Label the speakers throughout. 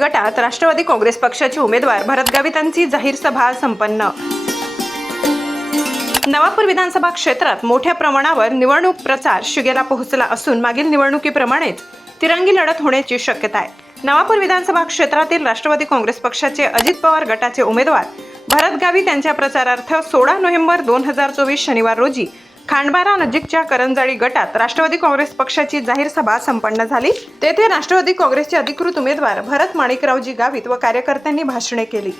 Speaker 1: गटात राष्ट्रवादी काँग्रेस पक्षाचे उमेदवार भरत गावितांची जाहीर सभा संपन्न. नवापूर विधानसभा क्षेत्रात मोठ्या प्रमाणावर निवडणूक प्रचार शिगेला पोहोचला असून मागील निवडणुकीप्रमाणेच तिरंगी लढत होण्याची शक्यता आहे. नवापूर विधानसभा क्षेत्रातील राष्ट्रवादी काँग्रेस पक्षाचे अजित पवार गटाचे उमेदवार भरत गावित यांच्या प्रचारार्थ सोळा नोव्हेंबर दोन हजार चोवीस शनिवार रोजी खांडबारा नजीकच्या करंजाळी गटात राष्ट्रवादी काँग्रेस पक्षाची जाहीर सभा संपन्न झाली. तेथे राष्ट्रवादी काँग्रेसचे अधिकृत उमेदवार भरत माणिकरावजी गावित व कार्यकर्त्यांनी भाषणे केली.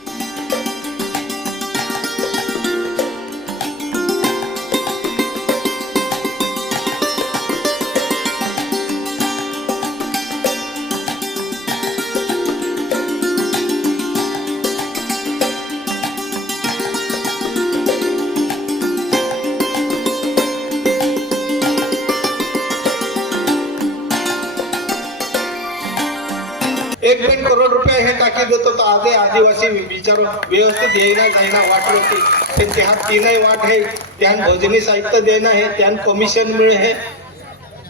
Speaker 2: आजही आदिवासी विचार व्यवस्थित येईना जाईना वाट होती. ते त्या तीनही वाट हे त्यान भोजनी साहित्य देणं हे त्यान कमिशन मिळ हे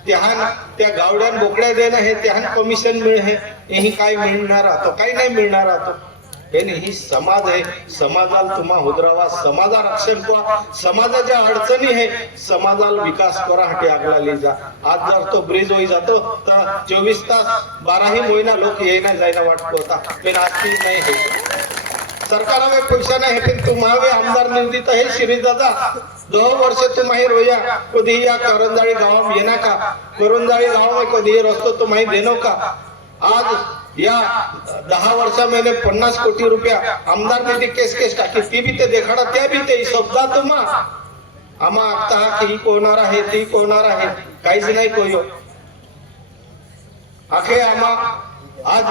Speaker 2: त्यान त्या गावड्यान बोकड्या देणं हे त्यान कमिशन मिळ हे हेही काय मिळणार राहतो काही नाही मिळणार राहतो हे नाही, ही समाज आहे. समाजाला तुम्हा उदरावा समाजा रक्षण करा. समाजाच्या अडचणी आहे. समाजाला विकास करासाठी आगला जा आज जर तो ब्रिज होई जातो तर चोवीस तास बाराही महिना लोक येईना जायला वाटतो होता पण आज ती नाही हे. सरकारावे पैसा नाही पण तुम्हावे आमदार निर्दित आहे शिरीष दादा दह वर्ष तुम्ही रोया कधी या करंजाळी गावात येणार का? करंजाळी गावामध्ये कधी रस्तो तुम्ही देनो का? आज या दहा वर्षामध्ये पन्नास कोटी रुपया आमदार ने केस केस टाकी ती बी ते देखाडा त्या बी ते शब्दा तुम्हा आम्हा आता की कोणार आहे ती कोणार आहे. काहीच नाही कोयो आखे आम्हा आज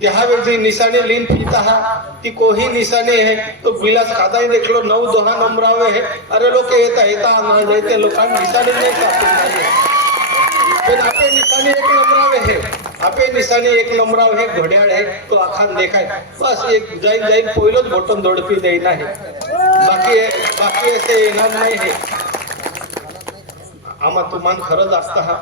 Speaker 2: त्यावेळी निशाने लीन पीता हा ती कोही निशाने है तो बिलास खाता ही नऊ दोहा नंबरावे है अरे लोक येता येता न जाते लोकांना निशाने नाही का? पण निशाने एक नंबरावे है आपे निशाने एक नंबराव हे घड्याळ आहे तो आखान देखाय बस एक जाईन जाईन पहिलंच बटन दडपी देईन आहे बाकी बाकी असे येणार नाही हे आम्हा तुम्हाला खरंच असता हा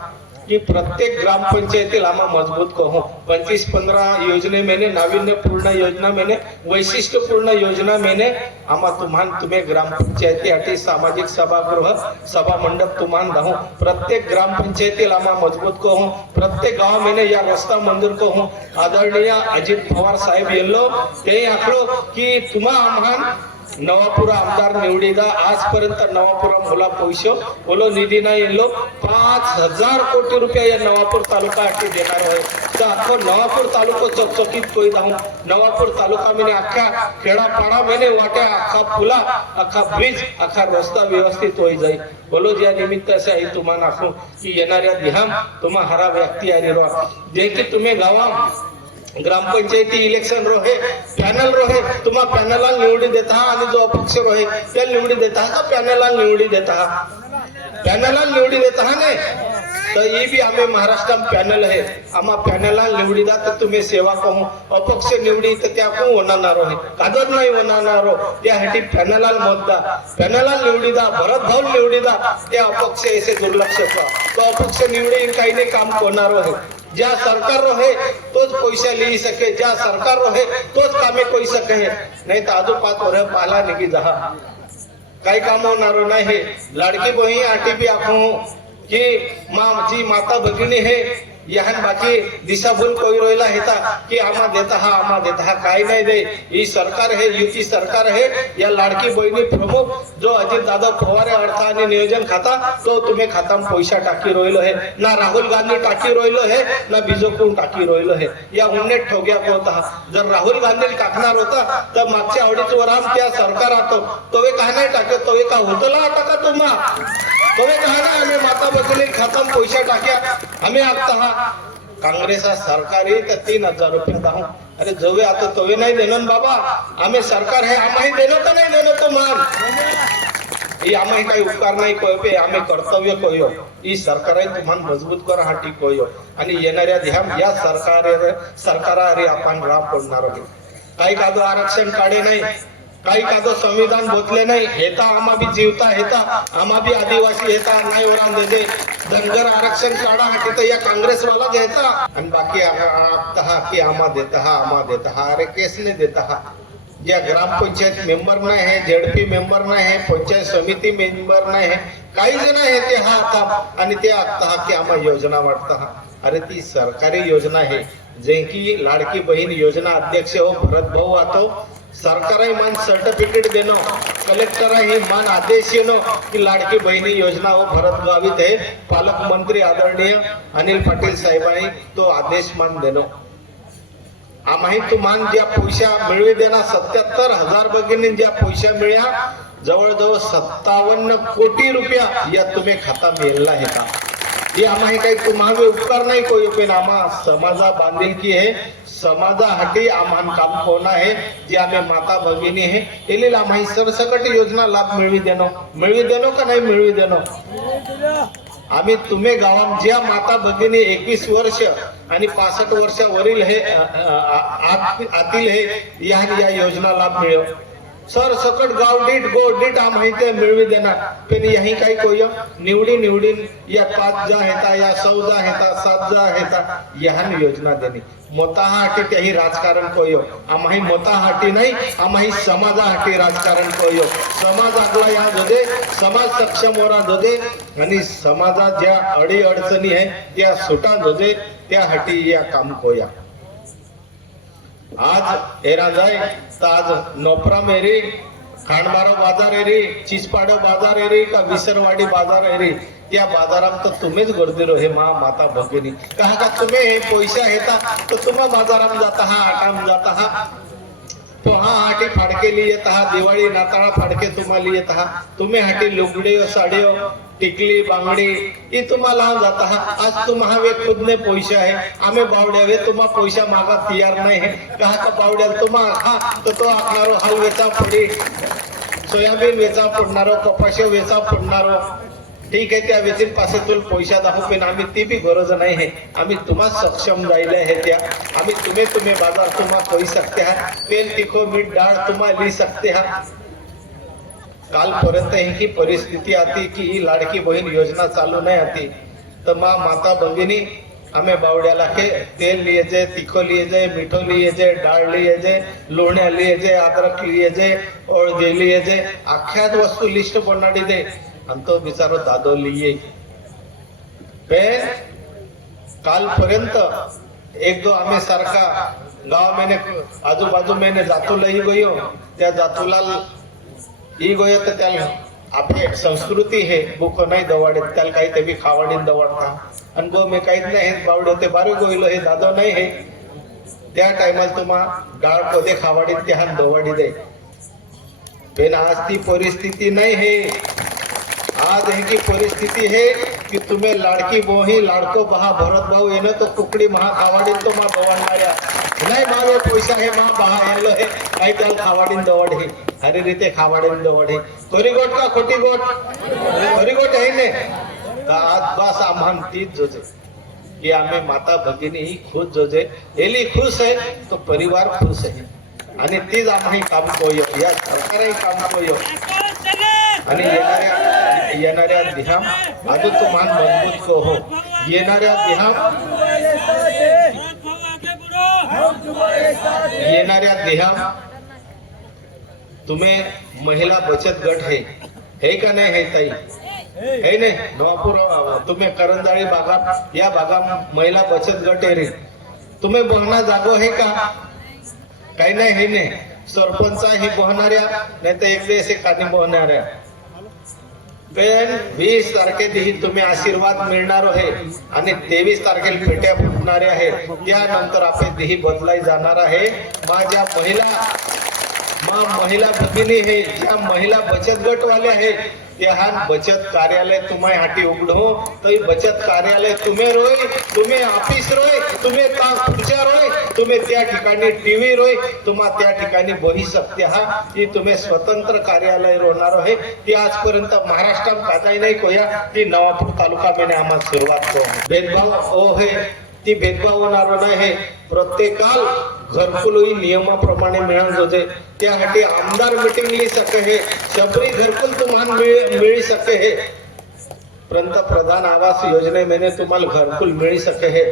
Speaker 2: की प्रत्येक ग्रामपंचायतील आम्हा मजबूत कहो पंचवीस पंधरा योजने मेने नाविन्यपूर्ण योजना मेने वैशिष्ट्यपूर्ण योजना मेने आम्हा तुम्हाला तुम्ही ग्रामपंचायतीसाठी सामाजिक सभागृह सभा मंडप तुम्हान धावू प्रत्येक ग्रामपंचायतील आम्हा मजबूत कहो प्रत्येक गाव मेने या रस्ता मंजूर कहो आदरणीय अजित पवार साहेब येलो ते आखलो की तुम्हा आम्हान नवापूर आमदार निवडीदा आजपर्यंत नवापुरा मुला पैसे ओलो निधी नाही येलो पाच हजार कोटी रुपया या नवापूर तालुका देणार आहे. तर अख्खं नवापूर तालुका चकचकीत कोई जाऊ नवापूर तालुका मेने अख्ख्या खेडापाडा मेने वाट्या अख्खा पुला अख्खा ब्रिज अख्खा रस्ता व्यवस्थित होई जाई बोलो ज्या निमित्त असे आई तुम्हाला दाखवू की येणाऱ्या दिहाम तुम्हा हरा व्यक्ती आणि रो जे की तुम्ही गावा ग्रामपंचायती इलेक्शन रोहे पॅनल रोहे तुम्हा पॅनलला निवडी देता आणि जो अपक्ष रोहे त्या निवडी देता का पॅनलला निवडी देता पॅनलला निवडी देता नाही. तर ही बी आम्ही महाराष्ट्र पॅनल आहे. आम्हा पॅनलला निवडी दा तर तुम्ही सेवा कहू अपक्ष निवडी तर त्या कोण होणार आहे? कादर नाही होणार हो. त्यासाठी पॅनलला मत दा पॅनलला निवडी दा भरत भाऊ निवडी दा त्या अपक्ष असे दुर्लक्ष तो अपक्ष निवडी काही नाही काम होणार आहे. ज्या सरकार रहे तोच पैसा लिही सके ज्या सरकार रहे तोच कामे कोई सके नाही तर आजू पाच वर्ष पाला निघी जहा। काही काम होणार नाही हे। लाडकी बही आटीपी आखू की मा जी माता भगिनी हे। यहान बाकी दिशाभूल कोई रोयला हेता की आम्हा देता हा आम्हा देता हा काही नाही दे ही सरकार हे युती सरकार हे या लाडकी बहिणी प्रमुख जो अजित दादा पवार अर्थ आणि नियोजन खाता तो तुम्ही खाता पैसा टाकी रोयलो हे. ना राहुल गांधी टाकी रोयलो हे ना बीजोकडून टाकी रोयलो हे. या उन्नेट ठोग्या होता जर राहुल गांधी टाकणार होता तर मागच्या अडीच वराम त्या सरकार आतो तोवे का नाही टाकत तो का होतला टाका तुम्हा? तोवे कहा ना आम्ही माता बदली खाताम पैसा टाक्या आम्ही आता हा काँग्रेस हा सरकारी तर तीन हजार रुपये दाहू अरे जवे आता तवे नाही देणार बाबा आम्ही सरकार आहे आम्हाही देणं तर नाही देणं तो मान ही आम्ही काही उपकार नाही कळपे आम्ही कर्तव्य कळयो ही सरकार आहे तुम्हाला मजबूत करा हा टी कळयो आणि येणाऱ्या ध्यान या सरकार सरकारारी आपण राम पडणार आहोत काही कादो आरक्षण काढे नाही काही कादो संविधान बोतले नाही हेता आम्हा बी जीवता हेता आम्हा बी आदिवासी हेता नाही उरान देते धनगर आरक्षण काढा हा तिथं या काँग्रेस वाला देता आणि बाकी हा की आम्हा देता हा आम्हा देता हा. अरे केसने देता हा. ज्या ग्रामपंचायत मेंबर नाही आहे झेडपी मेंबर नाही आहे पंचायत समिती मेंबर नाही आहे. काही जण आहे ते हा आता आणि ते आता हा की आम्हा योजना वाटता हा. अरे ती सरकारी योजना आहे. जे की लाडकी बहीण योजना अध्यक्ष हो भरत भाऊ आतो सरकार मान सर्टिफिकेट देणं कलेक्टर मन मान आदेश येणं की लाडकी बहिणी योजना हो व भरत गावित आहे. पालकमंत्री आदरणीय अनिल पाटील साहेबांनी तो आदेश मान देणं. आम्ही तुम्हाला ज्या पैशा मिळवी देणार सत्याहत्तर हजार भगिनी ज्या पैशा मिळ्या जवळजवळ सत्तावन्न कोटी रुपया या तुम्ही खाता मिळला आहे का? हे आम्ही काही तुम्हाला उपकार नाही कोई पण आम्हा समाजा बांधिलकी आहे. समाजासाठी आम्हाला काम कोण आहे? जी आम्ही माता भगिनी आहे. केलेला आम्ही सरसकट योजना लाभ मिळवी देणं. मिळवी देणं का नाही मिळवी देणं? आम्ही तुम्ही गावात ज्या माता भगिनी एकवीस वर्ष आणि पासष्ट वर्षावरील हे आतील हे या या योजना लाभ मिळव सर सकट गाव डीट गो डीट हा ते मिळवी देणार. पण यही काही कोय निवडी निवडीन या पाच जा हेता या सौ जा हेता सात जा हेता यहान योजना देणे. मोताहाटी त्याही राजकारण कोयो. आम्ही मोताहाटी नाही आम्ही समाजाहाटी राजकारण कोयो. समाज आपला या जोदे समाज सक्षम होरा जोदे. आणि समाजात ज्या अडी अडचणी आहे त्या सुटा जोदे हटी या काम कोया. आज एरा जाय तर आज नोपरा मेरी खांडबारो बाजार एरी चिचपाडो बाजार एरी का विसरवाडी बाजार एरी या बाजारात तर तुम्हीच गर्दीरो हे मा माता भगिनी. कहा का तुम्ही हे पैसा येता तर तुम्हा बाजारात जाता हा आटाम जाता हा. तो हा हाटी फाडकेली येत हा दिवाळी नाताळा फाडके तुम्हाला येत हा. तुम्ही हाटी लुगडी साड्यो टिकली बांगडी ही तुम्हाला जाता हा. आज तुम्हा वे खुदने पैसे आहे. आम्ही बावड्या वे तुम्हा पैसा मागा तयार नाही है कहा का बावड्याला तुम्हा हा? तर तो आपणारो हा वेचा पडी. सोयाबीन वेचा पडणारो कपाशी वेचा पडणारो. ठीक आहे त्या व्यतिरिक्त पासून पैसा दाखव पण आम्ही ती बी गरज नाही आहे. आम्ही तुम्हा सक्षम राहिले आहे त्या. आम्ही तुम्ही तुम्ही बाजार तुम्हा कही सकते हा तेल तिखो मीठ डाळ तुम्हा ली सकते हा कालपर्यंत ही परिस्थिती आती की ही लाडकी बहीण योजना चालू नाही आती. तर मा माता भगिनी आम्ही बावड्याला के तेल लिए जे तिखो लिए जे मिठो लिए जे डाळ लिए जे लोण्या लिए जे अद्रक लिए जे ओळजे लिए जे अख्यात वस्तू लिस्ट बनाडी दे तो बिचारो दादो लिये पण कालपर्यंत एक दो आम्ही सारखा गाव मेने आजूबाजू मेने जातो लई गयो त्या जातूला ही गयो तर त्याला आपली संस्कृती हे बुक नाही दवाडीत त्याला काही ते बी खावाडीत दवाडता. आणि गो मी काहीच नाही हे बावडे ते बारे गोयलो हे दादो नाही हे. त्या टायमाला तुम्हा गाळ कोदे खावाडीत ते हात दवाडी दे. पण आज ती परिस्थिती नाही हे. आज ही की परिस्थिती है की तुम्ही लाडकी बोही लाडको बहा भरत भाऊ येणं तर कुकडी महा खावाडीन तो मा दवाडणाऱ्या नाही मागे पैसा हे मा बहा येलो हे काही त्याला खावाडीन दवड हे. हरी रीते खावाडीन दवड हे. खरी गोट का खोटी गोट खरी गोट आहे ने. तर आज बस आम्हाला तीच जोजे. की आम्ही माता भगिनी ही खुश जोजे. एली खुश आहे तो परिवार खुश आहे. आणि तीच आम्ही काम कोयो या सरकारही काम कोयो आणि येणाऱ्या येणाऱ्या दिहाम अजून मान मजबूत सो हो. येणाऱ्या देहा येणाऱ्या दिहाम तुम्ही महिला बचत गट है. हे का नाही हे ताई? हे नाही? नवापूर तुम्ही करंजाळी बागा या भागा महिला बचत गट आहे रे. तुम्ही बहना जागो हे का? काही नाही हे नाही. सरपंच ही बहणाऱ्या नाही तर एक दिवस कानी बहणाऱ्या पण वीस तारखेतही तुम्ही आशीर्वाद मिळणार आहे आणि तेवीस तारखेला पेट्या फुटणाऱ्या आहेत. त्यानंतर आपण देही बदलाई जाणार आहे. माझ्या महिला मा महिला भगिनी हे ज्या महिला बचत गटवाले आहेत त्या हा बचत कार्यालय तुम्ही हाटी उघडो तर बचत कार्यालय तुम्ही रोय तुम्ही ऑफिस रोय तुम्ही खुर्च्या रोय तुम्ही त्या ठिकाणी टीव्ही रोय तुम्हा त्या ठिकाणी बही सकते हा ती तुम्ही स्वतंत्र कार्यालय रोवणार आहे. ती आजपर्यंत महाराष्ट्रात कादाई नाही कोया ती नवापूर तालुका मेने आम्हाला सुरुवात करू भेदभाव ओ हे ती भेदभाव होणार नाही. प्रत्येकाला प्रत्येकाल घरकुल नियमाप्रमाणे मिळत होते. त्यासाठी आमदार मिटिंगली सके हे शबरी घरकुल तुम्हाला मिळ मिळी सके हे. पंतप्रधान आवास योजनेमध्ये तुम्हाला घरकुल मिळी सके हे.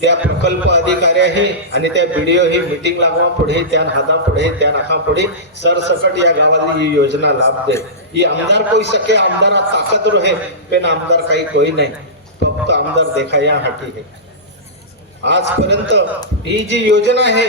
Speaker 2: त्या प्रकल्प अधिकाऱ्याही आणि त्या बीडीओ ही मीटिंग लागवा पुढे त्या हादा पुढे त्या नखा पुढे सरसकट या गावाला ही योजना लाभ दे. ही आमदार कोई सके आमदार ताकद रहे पण आमदार काही कोई नाही. फक्त आमदार देखा हाटी है आजपर्यंत ही जी योजना आहे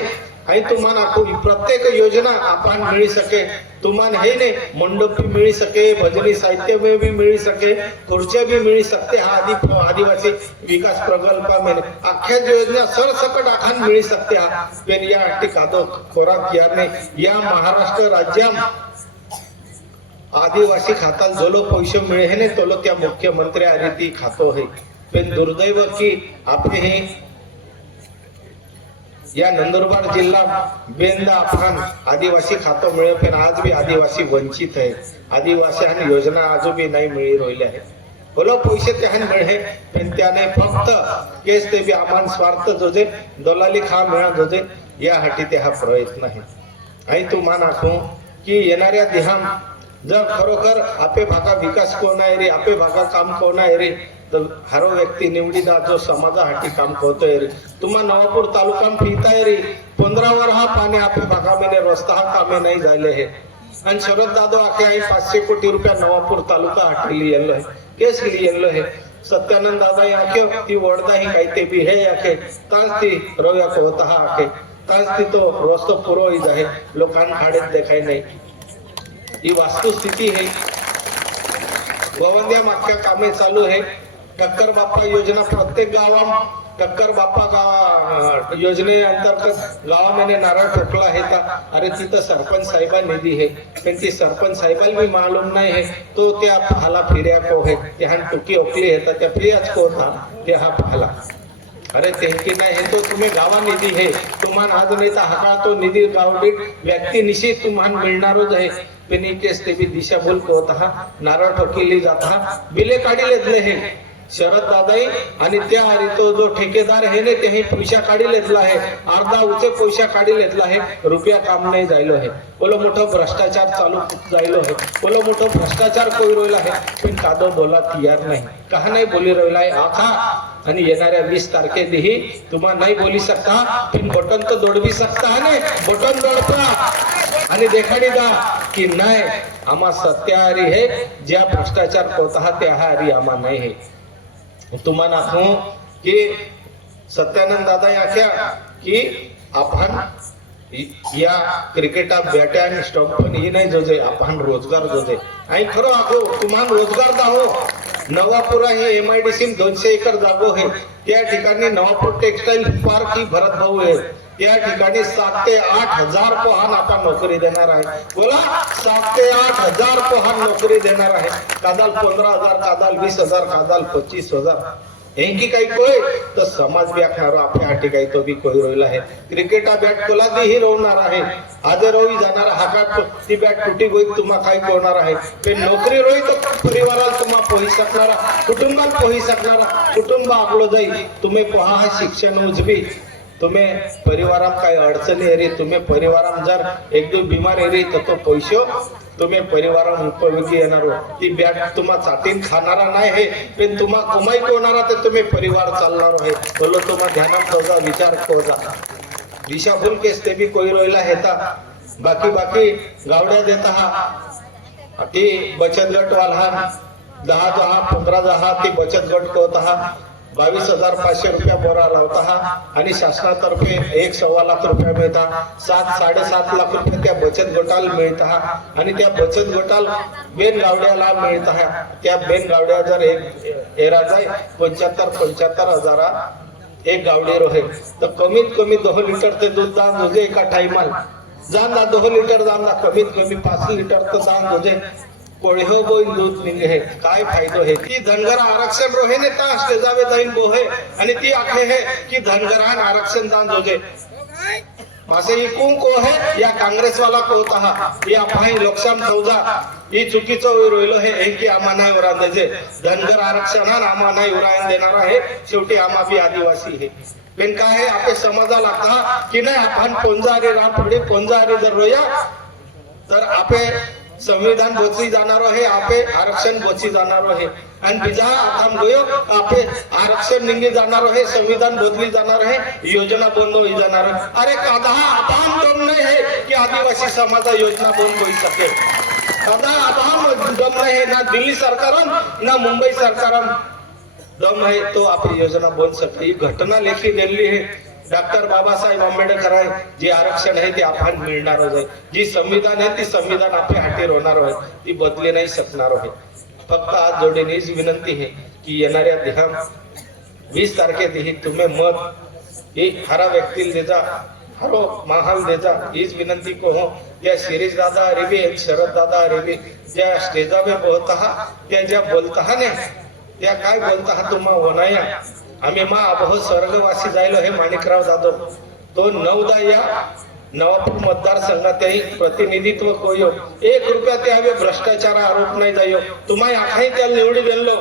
Speaker 2: आणि तुम्हाला कोणी प्रत्येक योजना आपण मिळी सके तुम्हाला हे नाही मंडप भी मिळी सके भजनी साहित्य में भी मिळी सके खुर्च्या भी मिळी सकते हा आदि आदिवासी विकास प्रकल्पामध्ये. अख्ख्या योजना सरसकट आखान मिळी सकते हा. पण या कादो खोराक याने या महाराष्ट्र राज्यात आदिवासी खाताल जोलो पैसे मिळे हे नाही तोलो त्या मुख्यमंत्री आणि ती खातो है. पण दुर्दैव की आपले हे या नंदुरबार जिल्हा बेंदा आपण आदिवासी खातो मिळे पण आज बी आदिवासी वंचित आहे. आदिवासी आणि योजना आजू बी नाही मिळी राहिल्या आहे बोलो पैसे त्याने मिळे पण त्याने फक्त केस ते बी आमान स्वार्थ जोजे दलाली खा मिळा जोजे यासाठी ते हा प्रयत्न आहे. आणि मान नाखू की येणाऱ्या देहान जर खरोखर आपे भागा विकास कोण आहे रे आपे भागा काम कोण आहे रे तर हरो व्यक्ती निवडीदा जो समाजासाठी काम करतोय रे. तुम्हा नवापूर तालुका फिरताय रे. पंधरा वर हा पाणी आपे भागामध्ये रस्ता हा कामे नाही झाले हे. आणि शरद दादा आखे आहे पाचशे कोटी रुपया नवापूर तालुका हाटली येलो आहे केस लिहिलो आहे सत्यानंद दादा आखे ती वडदा ही काही ते बी हे आखे. ताच ती रव्या कोता हा आखे. ताच ती तो रस्तो पुरोहित आहे. लोकांना खाडेत देखाय नाही. ही वास्तुस्थिती है गोवंद्या मागच्या कामे चालू आहे. टक्कर बाप्पा योजना प्रत्येक गावात टक्कर बाप्पा योजने अंतर्गत गावामध्ये नारळ ठोकला आहे का? अरे तिथं सरपंच साहेबा निधी आहे. पण ती सरपंच साहेबाला मी मालूम नाही आहे. तो त्या पाहाला फिर्या को है हा टुकी ओकली आहे तर त्या फिर्याच को ते हा पाहाला. अरे त्यांची नाही हे तो तुम्ही गावा निधी हे तुम्हाला आज नाही तर हा तो निधी गावडी व्यक्ती निश्चित तुम्हाला मिळणारच आहे. पण केस ते बी दिशा होत. हा नारळ ठोकिली जात. बिले काढी हे शरद दादाई आणि त्या तो जो ठेकेदार हे ने तेही पैसा काढी लेतला आहे. अर्धा उचे पैसा काढी लेतला आहे. रुपया काम नाही जायलो आहे. बोलो मोठं भ्रष्टाचार चालू जायलो आहे. बोलो मोठं भ्रष्टाचार कोई रोयला आहे. पण कादो बोला तयार नाही. का नाही बोली रोयला आहे? आखा आणि येणाऱ्या वीस तारखेलाही तुम्हाला नाही बोली सकता पण बटन तर दौडवी सकता आणि बटन दौडता आणि देखाडी दा की नाही आम्हा सत्याहारी हे. ज्या भ्रष्टाचार कोता त्या हारी आम्हा नाही हे. तुम्हाला आखू की सत्यानंद दादा याख्या की आपण या क्रिकेटा बॅट्या आणि ही नाही जोजे आपण रोजगार जोजे. आणि खरं आखो तुम्हाला रोजगार दाहो नवापुरा हे एम आय डी सी दोनशे एकर जागो आहे. त्या ठिकाणी नवापूर टेक्सटाईल पार्क ही भरत भाऊ आहे. या ठिकाणी सात ते आठ हजार पोहान आता नोकरी देणार आहे. बोला सात ते आठ हजार पोहान नोकरी देणार आहे. कादाल पंधरा हजार कादाल वीस हजार कादाल पच्चीस हजार. हेंकी काही कोय? तर समाज व्याख्यारो आपल्या हाटी काही तो बी कोई रोहिला आहे. क्रिकेटा बॅट कोला ही रोवणार आहे. आज रोई जाणार हातात ती बॅट तुटी गोई तुम्हा काही कोणार आहे. ते नोकरी रोई तर परिवाराला तुम्हा पोही शकणारा कुटुंबाला पोही शकणारा कुटुंब आपलं जाईल तुम्ही पोहा हा शिक्षण उजवी. तुम्ही परिवारात काही अडचणी अरे तुम्ही परिवारात जर एक दोन बिमार आहे तर तो पैसे तुम्ही परिवारात उपयोगी येणार हो. ती बॅट तुम्हा चाटीन खाणारा नाही हे पण तुम्हा कमाई कोणारा तर तुम्ही परिवार चालणार आहे. बोलो तुम्हा ध्यानात ठेवजा विचार ठेवजा दिशाभूल केस ते बी कोई रोयला हेता बाकी बाकी गावड्या देता हा. ती बचत गट वाला दहा दहा पंधरा दहा ती बचत गट होता हा. बावीस हजार पाचशे रुपया बोरा लावता हा. आणि शासनातर्फे एक सव्वा लाख रुपया मिळता. सात साडेसात लाख रुपये त्या बचत गटाला मिळता हा. आणि त्या बचत गटाला बेन गावड्याला मिळता हा. त्या बेन गावड्या जर एक एरा पंच्याहत्तर पंच्याहत्तर हजारा एक गावडी रोहे. तर कमीत कमी दोन लिटर ते दूध दान होते एका टायमाला जा ना दहा लिटर जा कमीत कमी पाच लिटर तर दान होते कोळ्यो हो बोईन दूध निघे हे. काय फायदो हे? ती धनगर आरक्षण रोहे ने ता असते जावे जाईन बोहे आणि ती आखे हे की धनगरान आरक्षण दान होते असं इकून को है या काँग्रेस वाला को होता हा या पाही लोकशाम चौदा. ही चुकीचं होई रोहिलो हे. की आम्हा नाही उरान द्यायचे धनगर आरक्षणात आम्हा नाही उरायन देणार आहे शेवटी आम्हा बी आदिवासी हे. पण काय आहे? आपल्या समाजाला का की नाही आपण पोंजारी राठोडे पोंजारी जर रोया तर आपे संविधान बोचली जाणार आहे आपे आरक्षण बोचली जाणार आहे. आणि बिजा आम गयो आपे आरक्षण निघे जाणार आहे संविधान बोचली जाणार आहे योजना बंद होई जाणार अरे कदा आता जमणे हे की आदिवासी समाजा योजना बंद होई सके. कदा आता जमणे हे ना दिल्ली सरकार ना मुंबई सरकार दम आहे तो आपली योजना बोल सकते घटना लेखी दिली आहे डॉक्टर बाबासाहेब आंबेडकर आहे जे आरक्षण आहे ते आपण मिळणार आहे जी संविधान आहे ती संविधान आपल्या हाती होणार आहे ती बदली नाही शकणार आहे फक्त आज जोडीनेच विनंती आहे की येणाऱ्या देहा वीस तारखेतही तुम्ही मत एक हरा व्यक्ती देजा हरो महाल देजा. हीच विनंती को हो या शिरीष दादा रेबी शरद दादा रेबी ज्या स्टेजावर बोलता त्या ज्या बोलता ने त्या काय बोलता तुम्हा होणाया आम्ही मा अभो स्वर्गवासी जायलो हे माणिकराव जाधव. तो नवदा या नवापूर मतदारसंघातही प्रतिनिधित्व कोयो एक रुपया ते हवे भ्रष्टाचार आरोप नाही जायो. तुम्हाला आखाही त्याला निवडी दिलो.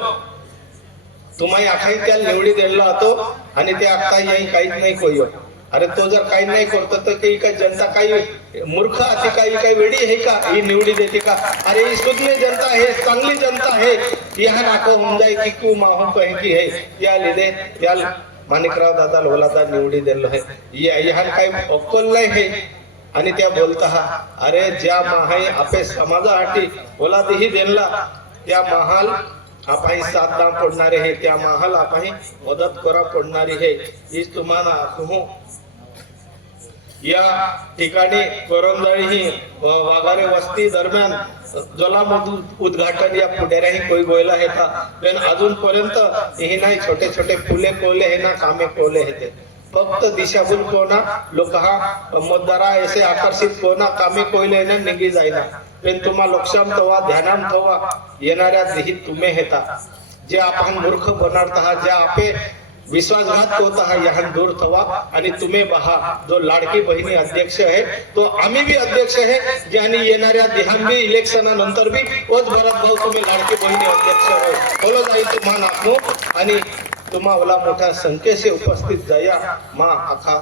Speaker 2: तुम्हाला आखाही त्याला निवडी दिलो होतो आणि ते आता येई काहीच नाही कोयो अरे तो जर काही नाही करतो तर काही काय जनता काही मूर्ख असे काही काही वेडी हे का? ही निवडी देते का? अरे ही सुज्ञ जनता आहे चांगली जनता आहे. यहाँ नाको होऊन जाय की तू माहू कहीं की है या लिदे या माणिकराव दादा लोलादा निवडी दिलो आहे. यहाँ काही अक्कल नाही है आणि त्या बोलता अरे ज्या माहे आपे समाजासाठी ओलादही दिला त्या महाल आपण सात दाम पडणारे हे त्या महाल आपण मदत करा पडणारी हे. हीच तुम्हाला तुम या ठिकाणी करंजाळी ही वाघारे वस्ती दरम्यान जलामधून उद्घाटन या पुढाऱ्याही कोई गोयला येतात पण अजूनपर्यंत हे नाही छोटे छोटे फुले कोले हे ना कामे कोले हेते. फक्त दिशाभूल कोणा लोक हा मतदारा ऐसे आकर्षित कोणा कामे कोयले हे निघी जाईना. पण तुम्हा लोकशाम ठेवा ध्यानाम ठेवा येणाऱ्या दिहीत तुम्ही हेता. जे आपण मूर्ख बनाडता आहात, जे आपे विश्वासघात होत हा यहां दूर थवा आणि तुम्ही बहा जो लाडकी बहिणी अध्यक्ष आहे तो आम्ही भी अध्यक्ष आहे जे आणि येणाऱ्या देहांबी इलेक्शनानंतर बी ओच भरत भाऊ तुम्ही लाडकी बहिणी अध्यक्ष हो. बोलो जाई तुम्हा नाखो आणि तुम्हाला मोठ्या संख्येशी उपस्थित जाया मा आखा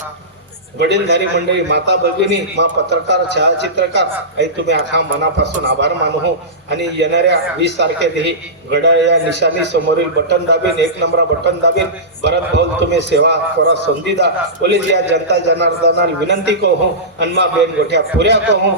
Speaker 2: वडीलधारी मंडळी माता भगिनी मा पत्रकार छायाचित्रकार आणि तुम्ही आखा मनापासून आभार मानू हो. आणि येणाऱ्या वीस तारखेतही घड्याळ या निशाणी समोरील बटन दाबीन एक नंबर बटन दाबीन भरत भाऊ तुम्ही सेवा करा संधी दा पोलीस या जनता जनार्दनाला विनंती कहो हो. आणि मा बेन गोठ्या पुऱ्या को